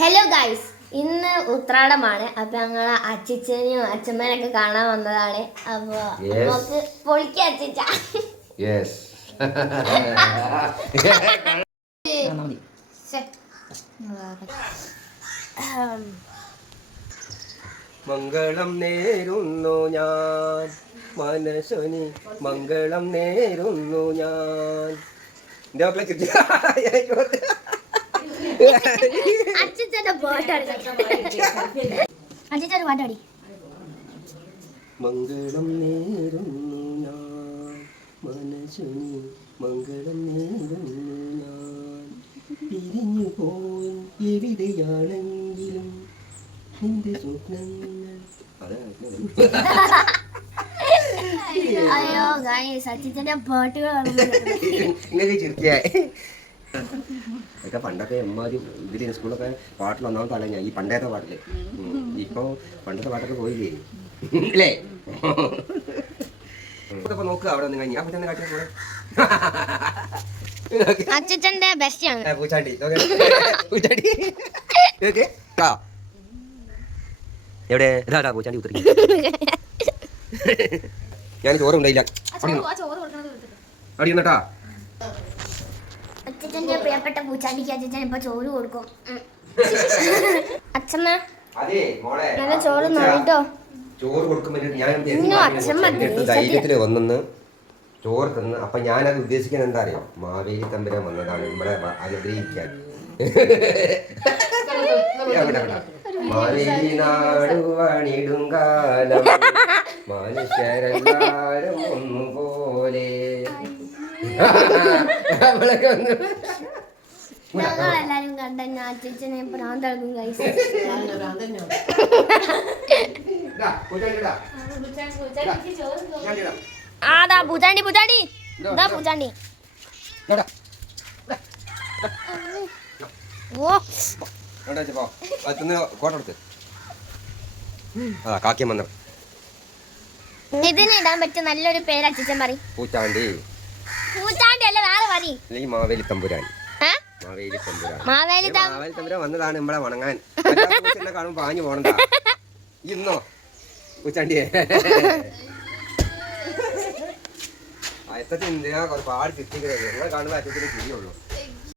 Hello guys, ഇന്ന് ഉത്രാടമാണ്. അപ്പൊ ഞങ്ങളെ അച്ഛനെയും അച്ഛമ്മേനൊക്കെ കാണാൻ വന്നതാണ്. അപ്പൊ നമുക്ക് പൊളിക്ക അച്ഛ. മംഗളം നേരുന്നു ഞാൻ മനസ്സനി, മംഗളം നേരുന്നു ഞാൻ. അച്ഛൻ്റെ പാട്ടാടി. മംഗളം നേരുന്നു ഞാൻ മനസ്സനി, മംഗളം നേരുന്നു ഞാൻ. പിരിഞ്ഞു പോയി എവിടെയാണെങ്കിലും നിന്റെ സ്വപ്നങ്ങൾ. അയ്യോ ഗൈസ്, അച്ഛൻ്റെ പാട്ടുകളാണ്. ഇതൊക്കെ പണ്ടൊക്കെ എമ്മാരും ഇതിൽ സ്കൂളൊക്കെ പാട്ടിൽ ഒന്നാമത്തെ ആളെ ഞാൻ ഈ പണ്ടത്തെ പാട്ടില്. ഇപ്പൊ പണ്ടത്തെ പാട്ടൊക്കെ പോയില്ലേ അല്ലേ? ഇപ്പൊ നോക്കുക അവിടെ നിങ്ങൾ ഞാൻ പറ്റുന്ന കാട്ടിൽ കൂടെ അച്ഛൻ്റെ ബെസ്റ്റ് ആണ് പൂച്ചാണ്ടി. പൂച്ചാണ്ടി എവിടെ ഇതാ പൂച്ചാണ്ടി ഉത്തരി. ഞാൻ ചോറ് ഉണ്ടായില്ല അടി എന്നിട്ടാ. അച്ഛൻ്റെ പ്രിയപ്പെട്ട പൂച്ചാണ്ടിക്ക് അച്ഛൻ ഇപ്പൊ ചോറ് കൊടുക്കും. അച്ഛമ്മ നല്ല ചോറ് നോട്ടോ. ചോറ് കൊടുക്കുമ്പോൾ ഞാൻ ധൈര്യത്തിൽ വന്നെന്ന് ചോറ് തിന്ന്. അപ്പൊ ഞാനത് ഉദ്ദേശിക്കുന്നത് എന്താ അറിയാം? മാവേലി തമ്പുരാൻ വന്നതാണ് നമ്മളെ അനുഗ്രഹിക്കാൻ. മാവേലി നാടുവാണിടും കാലം മനുഷ്യരെല്ലാരും ഒന്നുപോലെ. ഞങ്ങളെല്ലാരും കണ്ട ഞാൻ അച്ഛനെ ഭ്രാന്തളകും ഗൈസ്. ആടാ പൂച്ചാണ്ടി പൂച്ചാണ്ടി ഇതാ പൂച്ചാണ്ടി. ഓ കോട്ടെടുത്ത് കാക്കിയം വന്ന ഇതിന് ഇടാൻ പറ്റിയ നല്ലൊരു പേര് അച്ഛൻ പറയും. പൂച്ചാണ്ടി. പൂച്ചാണ്ടി അല്ല, വേറെ പറയും. മാവേലി തമ്പുരാൻ. മാവേലി തമ്പുരാൻ വന്നതാണ് നമ്മളെ വണങ്ങാൻ. കാണുമ്പോ പാഞ്ഞു പോണണ്ട. ഇന്നോ പൂച്ചാണ്ടിയെ അയത്തത്തിന് എന്തിനാ പാട് ചുറ്റിക്കുന്നത്? ഞങ്ങൾ കാണുമ്പോ അച്ഛത്തിന് ചിരിയുള്ളൂ.